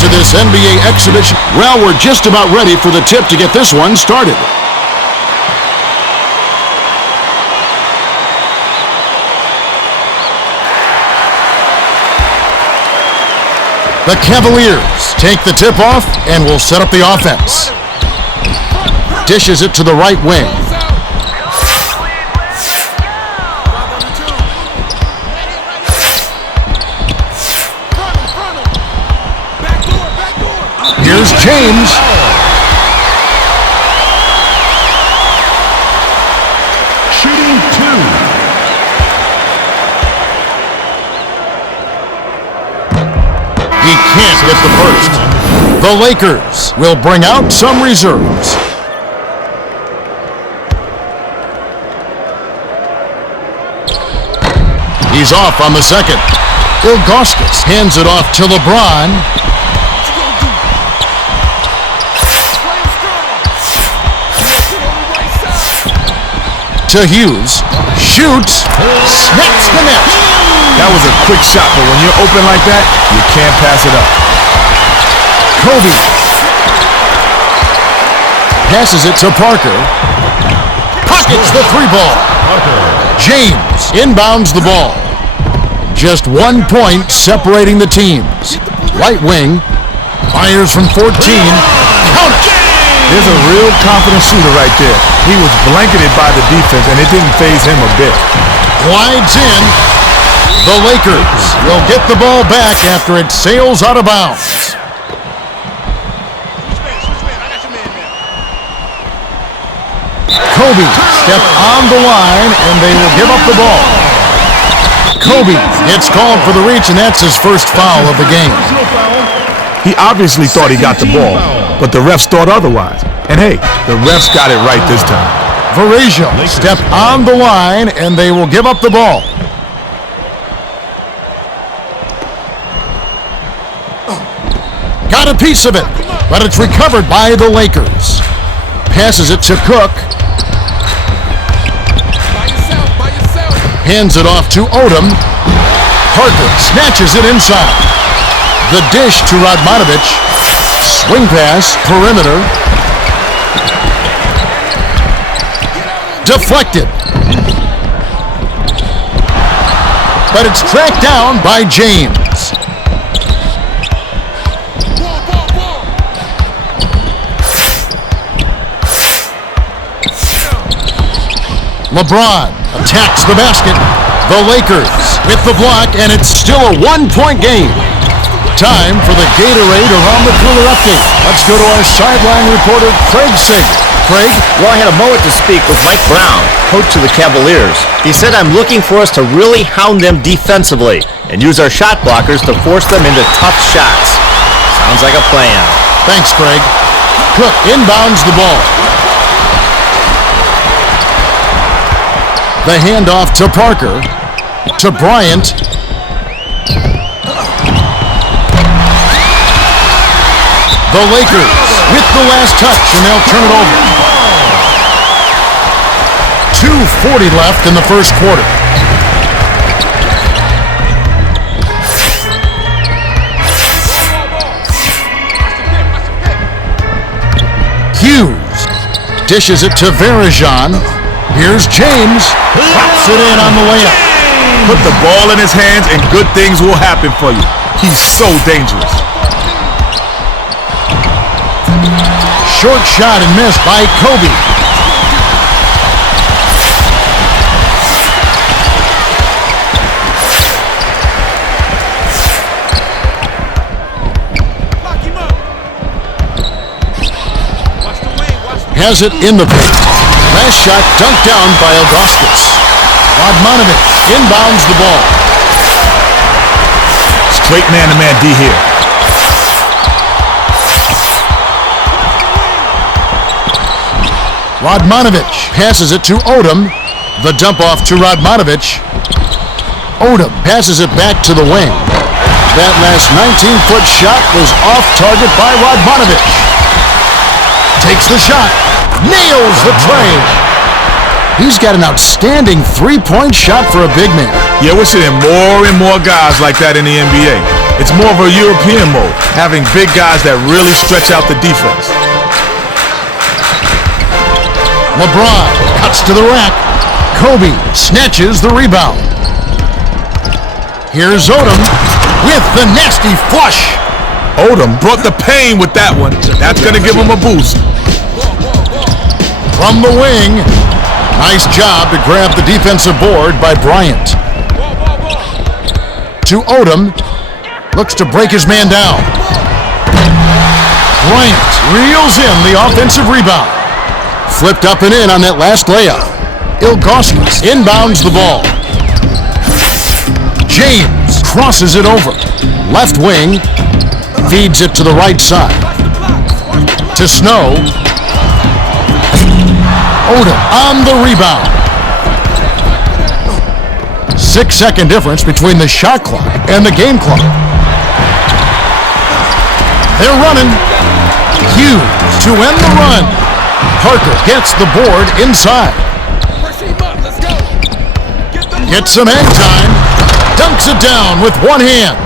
to this NBA exhibition. Well, we're just about ready for the tip to get this one started. The Cavaliers take the tip off and will set up the offense. Dishes it to the right wing. Here's James. Shooting 2. He can't hit the first. The Lakers will bring out some reserves. He's off on the second. Ilgauskas hands it off to Lebron. To Hughes. Shoots. Snaps the net. That was a quick shot, but when you're open like that, you can't pass it up. Kobe passes it to Parker. Pockets the three ball. James inbounds the ball. Just 1 point separating the teams. Right wing fires from 14. Count it. There's a real confident shooter right there. He was blanketed by the defense, and it didn't faze him a bit. Glides in. The Lakers will get the ball back after it sails out of bounds. Kobe stepped on the line, and they will give up the ball. Kobe gets called for the reach, and that's his first foul of the game. He obviously thought he got the ball, but the refs thought otherwise. And hey, the refs got it right this time. Varejao stepped on the line, and they will give up the ball. Got a piece of it, but it's recovered by the Lakers. Passes it to Cook. Hands it off to Odom. Parker snatches it inside. The dish to Radmanovic. Swing pass, perimeter. Deflected. But it's tracked down by James. Lebron attacks the basket. The Lakers with the block, and it's still a 1 point game. Time for the Gatorade Around the Cooler update. Let's go to our sideline reporter, Craig Sig. Craig? Well, I had a moment to speak with Mike Brown, coach of the Cavaliers. He said, I'm looking for us to really hound them defensively and use our shot blockers to force them into tough shots. Sounds like a plan. Thanks, Craig. Cook inbounds the ball. The handoff to Parker. To Bryant. The Lakers with the last touch, and they'll turn it over. 2:40 left in the first quarter. Hughes dishes it to Varejao. Here's James. Pops it in on the layup. Put the ball in his hands and good things will happen for you. He's so dangerous. Short shot and missed by Kobe. Has it in the paint. Last shot dunked down by Ilgauskas. Radmanovic inbounds the ball. Straight man-to-man D here. Radmanovic passes it to Odom. The dump off to Radmanovic. Odom passes it back to the wing. That last 19-foot shot was off target by Radmanovic. Takes the shot. Nails the tray. He's got an outstanding three-point shot for a big man. Yeah, we're seeing more and more guys like that in the NBA. It's more of a European mode, having big guys that really stretch out the defense. LeBron cuts to the rack. Kobe snatches the rebound. Here's Odom with the nasty flush. Odom brought the pain with that one. That's going to give him a boost. From the wing, nice job to grab the defensive board by Bryant. To Odom, looks to break his man down. Bryant reels in the offensive rebound. Flipped up and in on that last layup. Ilgauskas inbounds the ball. James crosses it over. Left wing, feeds it to the right side. To Snow. Odom on the rebound. 6-second difference between the shot clock and the game clock. They're running. Hughes to end the run. Parker gets the board inside. Gets some hang time. Dunks it down with one hand.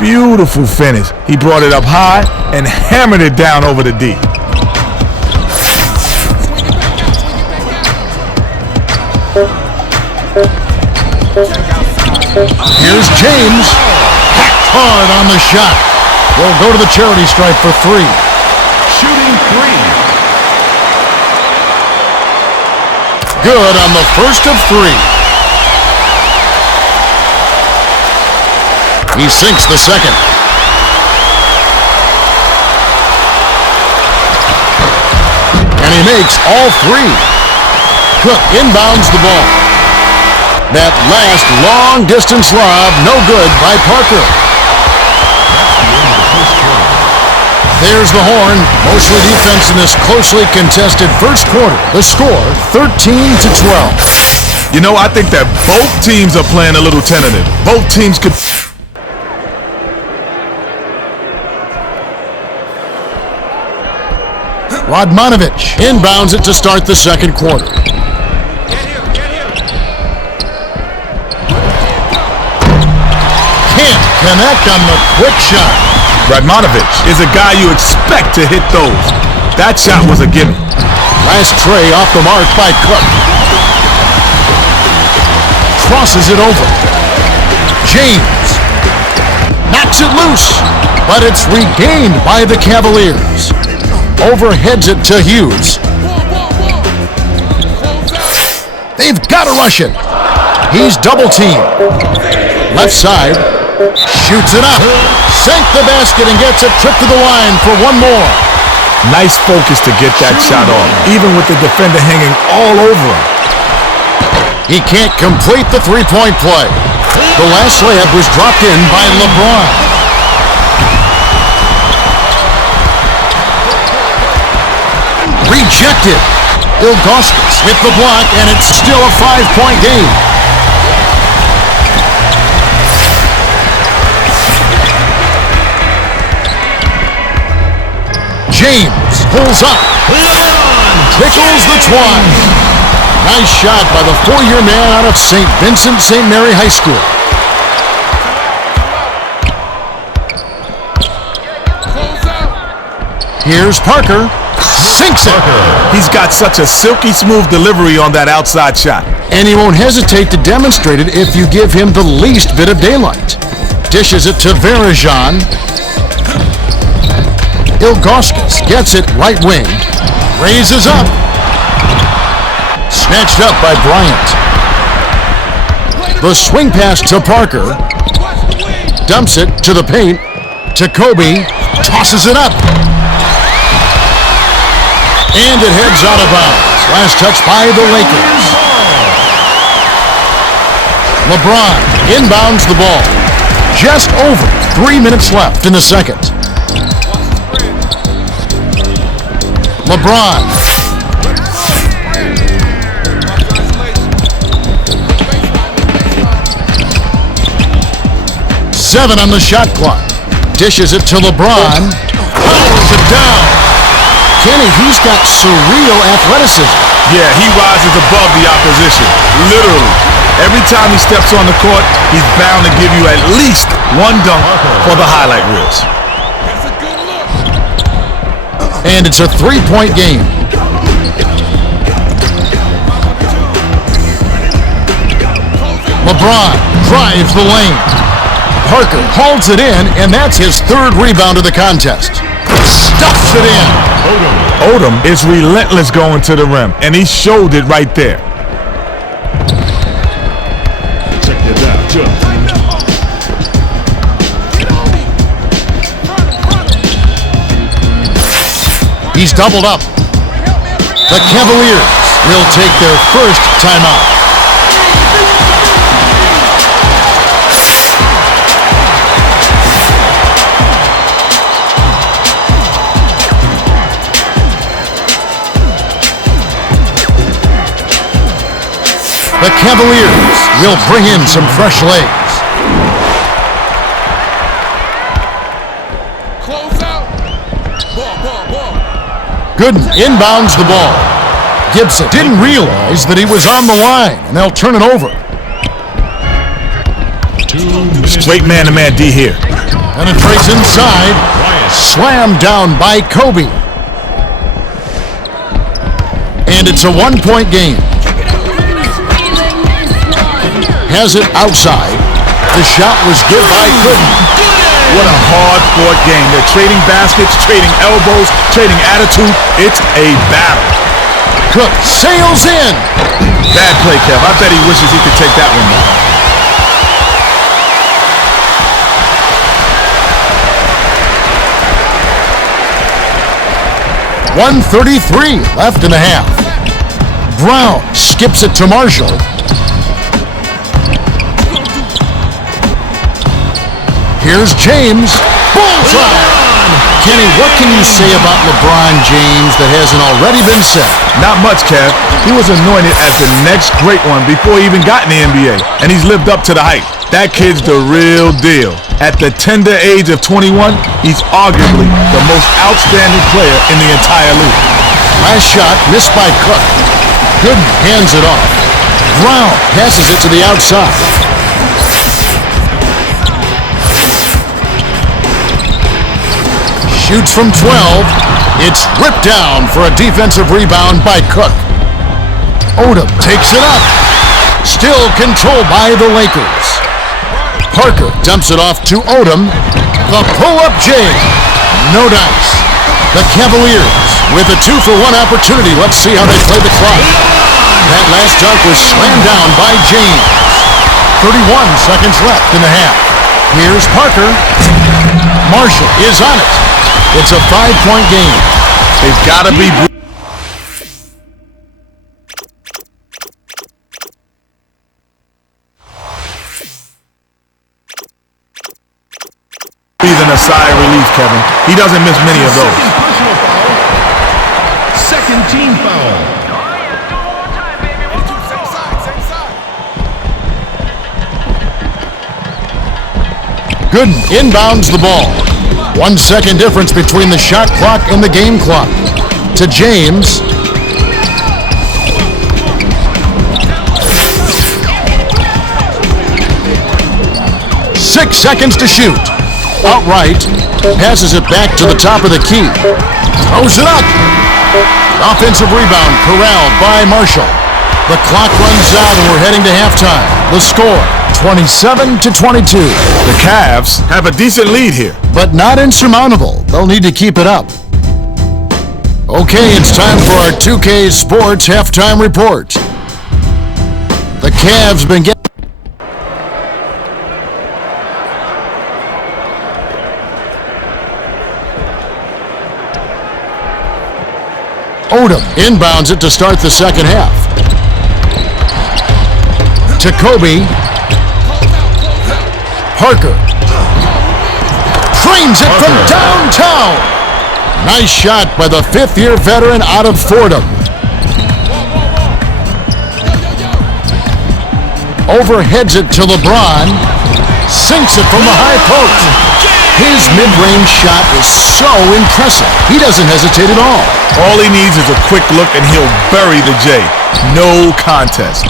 Beautiful finish. He brought it up high and hammered it down over the D. Here's James. Hacked hard on the shot. Will go to the charity stripe for three. Shooting three. Good on the first of three. He sinks the second. And he makes all three. Cook inbounds the ball. That last long-distance lob, no good by Parker. There's the horn. Mostly defense in this closely contested first quarter. The score, 13-12. You know, I think that both teams are playing a little tentative. Both teams could... Radmanovic inbounds it to start the second quarter. Can't connect on the quick shot. Radmanovic is a guy you expect to hit those. That shot was a gimme. Last tray off the mark by Cook. Crosses it over. James knocks it loose, but it's regained by the Cavaliers. Overheads it to Hughes. They've got to rush it. He's double teamed. Left side. Shoots it up. Sank the basket and gets a trip to the line for one more. Nice focus to get that shot off, even with the defender hanging all over him. He can't complete the three-point play. The last layup was dropped in by Lebron. Rejected. Ilgauskas with the block, and it's still a 5-point game. James pulls up. Tickles the twine. Nice shot by the four-year man out of St. Vincent St. Mary High School. Here's Parker. Sinks it. He's got such a silky smooth delivery on that outside shot. And he won't hesitate to demonstrate it if you give him the least bit of daylight. Dishes it to Varajan. Ilgauskas gets it right wing. Raises up. Snatched up by Bryant. The swing pass to Parker. Dumps it to the paint. To Kobe. Tosses it up. And it heads out of bounds. Last touch by the Lakers. LeBron inbounds the ball. Just over 3 minutes left in the second. LeBron. Seven on the shot clock. Dishes it to LeBron. Powers it down. Kenny, he's got surreal athleticism. Yeah, he rises above the opposition, literally. Every time he steps on the court, he's bound to give you at least one dunk for the highlight reels. And it's a three-point game. LeBron drives the lane. Parker holds it in, and that's his third rebound of the contest. Stuffs it in. Odom is relentless going to the rim, and he showed it right there. Check it out. He's doubled up. The Cavaliers will take their first timeout. The Cavaliers will bring in some fresh legs. Close out. Ball. Gooden inbounds the ball. Gibson didn't realize that he was on the line, and they'll turn it over. Straight man-to-man D here. Penetrates inside. Slammed down by Kobe. And it's a one-point game. Has it outside. The shot was good by Gooden. What a hard-fought game. They're trading baskets, trading elbows, trading attitude. It's a battle. Cook sails in. Bad play, Kev. I bet he wishes he could take that one more. .133 left in the half. Brown skips it to Marshall. Here's James. Bullseye! Kenny, what can you say about LeBron James that hasn't already been said? Not much, Kev. He was anointed as the next great one before he even got in the NBA, and he's lived up to the hype. That kid's the real deal. At the tender age of 21, he's arguably the most outstanding player in the entire league. Last shot missed by Cook. Gooden hands it off. Brown passes it to the outside. Shoots from 12. It's ripped down for a defensive rebound by Cook. Odom takes it up. Still controlled by the Lakers. Parker dumps it off to Odom. The pull-up J. No dice. The Cavaliers with a 2-for-1 opportunity. Let's see how they play the clock. That last dunk was slammed down by James. 31 seconds left in the half. Here's Parker. Marshall is on it. It's a 5-point game. They've got to be breathing a sigh of relief, Kevin. He doesn't miss many of those. Second team foul. Gooden inbounds the ball. 1 second difference between the shot clock and the game clock. To James. Six seconds to shoot. Outright. Passes it back to the top of the key. Throws it up. Offensive rebound corralled by Marshall. The clock runs out and we're heading to halftime. The score, 27-22. The Cavs have a decent lead here. But not insurmountable. They'll need to keep it up. Okay, it's time for our 2K Sports halftime report. The Cavs been getting... Odom inbounds it to start the second half. To Kobe. Parker. Trains it from downtown. Nice shot by the fifth-year veteran out of Fordham. Overheads it to LeBron. Sinks it from the high post. His mid-range shot is so impressive. He doesn't hesitate at all. All he needs is a quick look and he'll bury the J. No contest.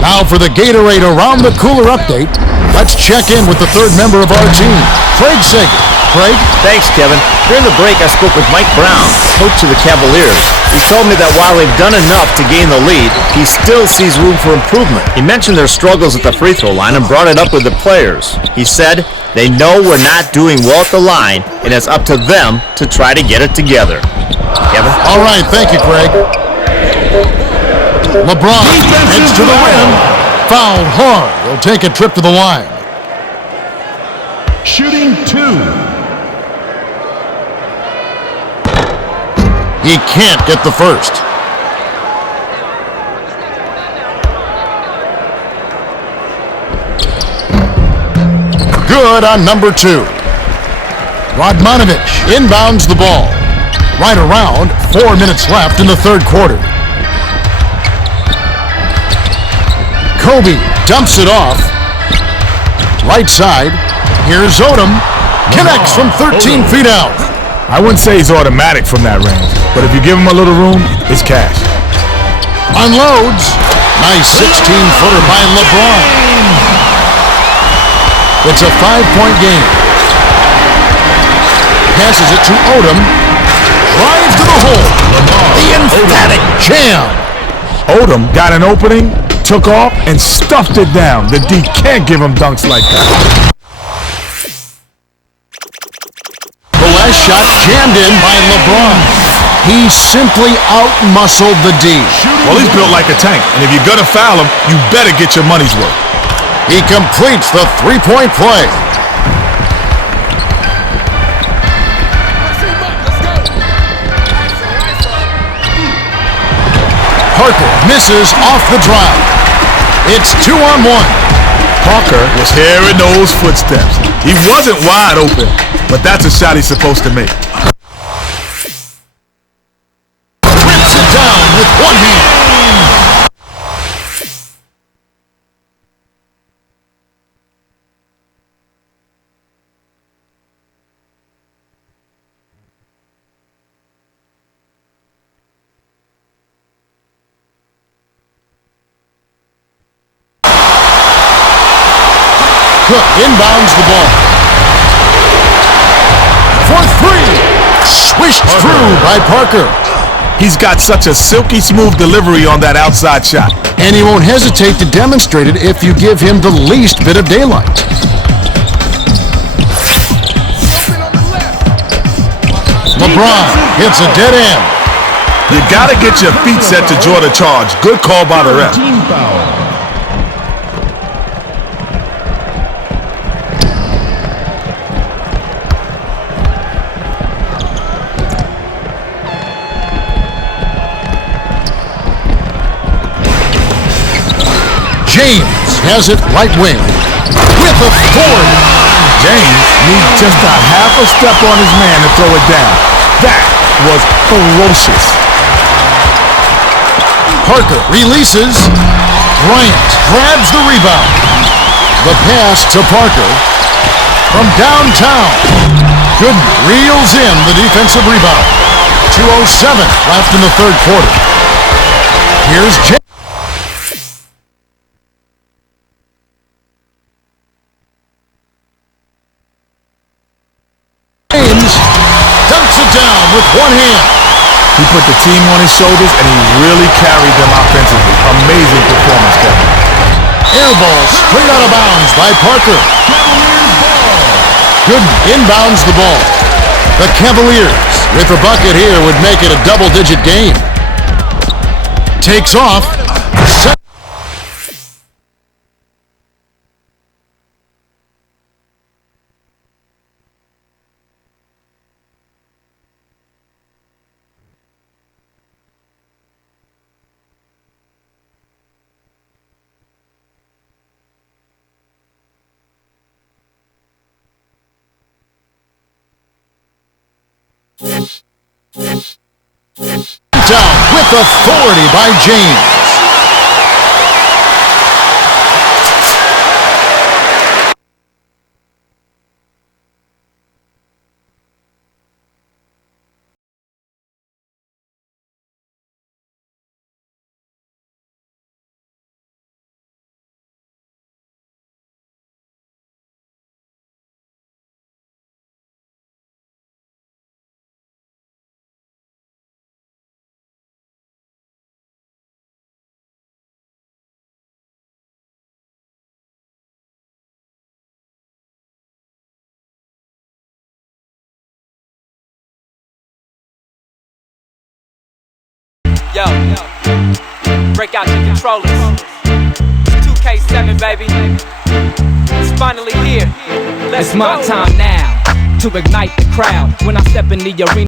Now for the Gatorade Around the Cooler update, let's check in with the third member of our team, Craig Sager. Craig? Thanks, Kevin. During the break, I spoke with Mike Brown, coach of the Cavaliers. He told me that while they've done enough to gain the lead, he still sees room for improvement. He mentioned their struggles at the free throw line and brought it up with the players. He said, they know we're not doing well at the line, and it's up to them to try to get it together. Kevin? All right, thank you, Craig. Lebron heads to the rim. Fouled hard. He'll take a trip to the line. Shooting 2. He can't get the first. Good on number 2. Radmanovic inbounds the ball. Right around 4 minutes left in the third quarter. Kobe dumps it off. Right side. Here's Odom. Connects from 13 feet out. I wouldn't say he's automatic from that range, but if you give him a little room, it's cash. Unloads. Nice 16-footer by Lebron. It's a 5-point game. Passes it to Odom. Drives to the hole. The emphatic jam. Odom got an opening, took off, and stuffed it down. The D can't give him dunks like that. The last shot jammed in by Lebron. He simply out-muscled the D. Well, he's built like a tank, and if you're going to foul him, you better get your money's worth. He completes the three-point play. Parker misses off the drive. It's 2-on-1. Parker was hearing those footsteps. He wasn't wide open, but that's a shot he's supposed to make. Rips it down with one hand. Cook inbounds the ball. For 3. Swished through by Parker. He's got such a silky smooth delivery on that outside shot. And he won't hesitate to demonstrate it if you give him the least bit of daylight. LeBron hits a dead end. You gotta get your feet set to draw the charge. Good call by the ref. Team foul. James has it right wing with authority. James needs just a half a step on his man to throw it down. That was ferocious. Parker releases. Bryant grabs the rebound. The pass to Parker from downtown. Gooden reels in the defensive rebound. 2:07 left in the third quarter. Here's James. Dunks it down with one hand. He put the team on his shoulders, and he really carried them offensively. Amazing performance, Kevin. Air ball straight out of bounds by Parker. Gooden inbounds the ball. The Cavaliers, with a bucket here, would make it a double-digit game. Takes off. Down with authority by James. Yo, break out your controllers. 2K7, baby. It's finally here. It's my time now to ignite the crowd when I step in the arena.